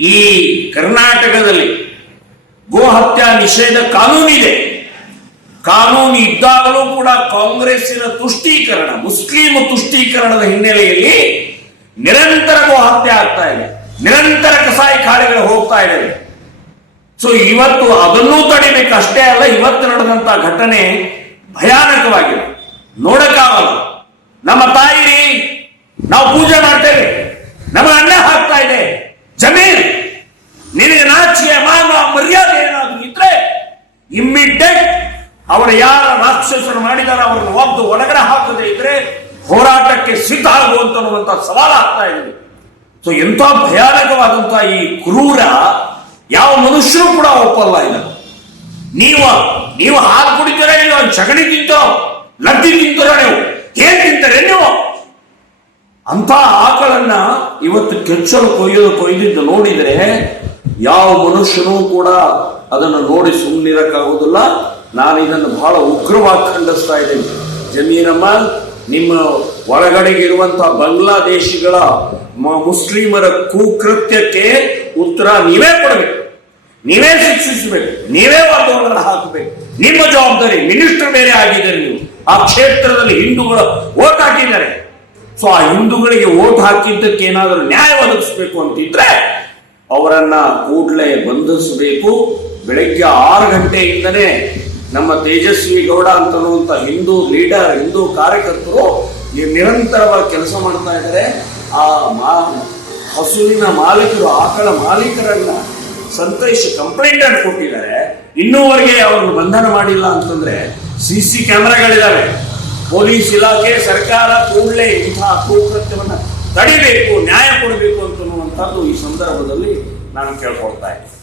ಈ ಕರ್ನಾಟಕದಲ್ಲಿ ಗೋ ಹತ್ಯಾ ನಿಷೇಧ ಕಾನೂನಿದೆ. ಕಾನೂನು ಇದ್ದಾಗಲೂ ಕೂಡ ಕಾಂಗ್ರೆಸ್ಸಿನ ತುಷ್ಟೀಕರಣ, ಮುಸ್ಲಿಂ ತುಷ್ಟೀಕರಣದ ಹಿನ್ನೆಲೆಯಲ್ಲಿ ನಿರಂತರ ಗೋ ಹತ್ಯೆ ಆಗ್ತಾ ಇದೆ. ನಿರಂತರ ಕಸಾಯಿ ಖಾನೆಗಳು ಹೋಗ್ತಾ ಇದ್ದಾವೆ. ಸೊ ಇವತ್ತು ಅದನ್ನೂ ತಡಿಬೇಕು. ಅಷ್ಟೇ ಅಲ್ಲ, ಇವತ್ತು ನಡೆದಂತ ಘಟನೆ ಭಯಾನಕವಾಗಿದೆ. ನೋಡಕ್ಕಾಗಲ್ಲ. ನಮ್ಮ ತಾಯಿ ನಾವು ಪೂಜೆ ಮಾಡ್ತೇವೆ. ನಮ್ಮ ಅಣ್ಣ ಹಾಕ್ತಾ ಇದೆ. ಜಮೀನ್ ಇಮ್ಮಿಡಿಯೇಟ್ ಅವರ ಯಾರ ರಾಕ್ಷಸರು ಮಾಡಿದಾರ ಅವರನ್ನು ಒಬ್ಬ ಒಳಗಡೆ ಹಾಕದೇ ಇದ್ರೆ ಹೋರಾಟಕ್ಕೆ ಸಿದ್ಧ ಆಗುವಂತ ಸವಾಲು ಆಗ್ತಾ ಇದೆ. ಸೊ ಎಂಥ ಭಯಾನಕವಾದಂತಹ ಈ ಕ್ರೂರ ಯಾವ ಮನುಷ್ಯರು ಕೂಡ ಒಪ್ಪಲ್ಲ ಇಲ್ಲ ನೀವು ನೀವು ಹಾಲು ಕುಡಿತೀರ ಇಲ್ಲ ಚಗಣಿ ತಿಂತೋ ಲಡ್ಡಿ ತಿಂತೀರ ನೀವು, ಏನ್ ತಿಂತಾರೆ ನೀವು? ಅಂತ ಆಕಳನ್ನ ಇವತ್ತು ಕೆಚ್ಚಲು ಕೊಯ್ಯೋದು ಕೊಯ್ದಿದ್ದು ನೋಡಿದ್ರೆ ಯಾವ ಮನುಷ್ಯನೂ ಕೂಡ ಅದನ್ನು ನೋಡಿ ಸುಮ್ಮನಿರಕ್ಕಾಗೋದಿಲ್ಲ ನಾನು ಇದನ್ನು ಬಹಳ ಉಗ್ರವಾಗಿ ಖಂಡಿಸ್ತಾ ಇದ್ದೀನಿ. ಜಮೀನಮ್ಮ ನಿಮ್ಮ ಒಳಗಡೆಗೆ ಇರುವಂತಹ ಬಾಂಗ್ಲಾದೇಶಿಗಳ ಮುಸ್ಲಿಮರ ಕುಕೃತ್ಯಕ್ಕೆ ಉತ್ತರ ನೀವೇ ಕೊಡಬೇಕು. ನೀವೇ ಶಿಕ್ಷಿಸಬೇಕು. ನೀವೇ ವಾತಾವರಣ ಹಾಕಬೇಕು. ನಿಮ್ಮ ಜವಾಬ್ದಾರಿ ಮಿನಿಸ್ಟರ್ ಬೇರೆ ಆಗಿದ್ದಾರೆ ನೀವು. ಆ ಕ್ಷೇತ್ರದಲ್ಲಿ ಹಿಂದೂಗಳು ಓಟ್ ಹಾಕಿದ್ದಾರೆ. ಸೊ ಆ ಹಿಂದೂಗಳಿಗೆ ಓಟ್ ಹಾಕಿದ್ದಕ್ಕೆ ಏನಾದರೂ ನ್ಯಾಯ ಒದಗಿಸ್ಬೇಕು ಅಂತಿದ್ರೆ ಅವರನ್ನ ಕೂಡಲೇ ಬಂಧಿಸಬೇಕು. ಬೆಳಗ್ಗೆ ಆರು ಗಂಟೆಯಿಂದನೇ ನಮ್ಮ ತೇಜಸ್ವಿ ಗೌಡ ಅಂತ ಹಿಂದೂ ಲೀಡರ್, ಹಿಂದೂ ಕಾರ್ಯಕರ್ತರು ನಿರಂತರವಾಗಿ ಕೆಲಸ ಮಾಡ್ತಾ ಇದ್ದಾರೆ. ಆ ಮಾ, ಹಸುವಿನ ಮಾಲೀಕರು, ಆಕಳ ಮಾಲೀಕರನ್ನ ಸಂತೈಸಿ ಕಂಪ್ಲೇಂಟ್ ಅನ್ನು ಕೊಟ್ಟಿದ್ದಾರೆ. ಇನ್ನೂವರೆಗೆ ಅವರು ಬಂಧನ ಮಾಡಿಲ್ಲ ಅಂತಂದ್ರೆ ಸಿ ಸಿ ಕ್ಯಾಮೆರಾಗಳಿದ್ದಾವೆ ಪೊಲೀಸ್ ಇಲಾಖೆ, ಸರ್ಕಾರ ಕೂಡಲೇ ಇಂತಹ ಅಕೃತ್ಯವನ್ನು ತಡಿಬೇಕು, ನ್ಯಾಯ ಕೊಡಬೇಕು ಅಂತನ್ನುವಂಥದ್ದು ಈ ಸಂದರ್ಭದಲ್ಲಿ ನಾನು ಕೇಳ್ಕೊಳ್ತಾ ಇದ್ದೀನಿ.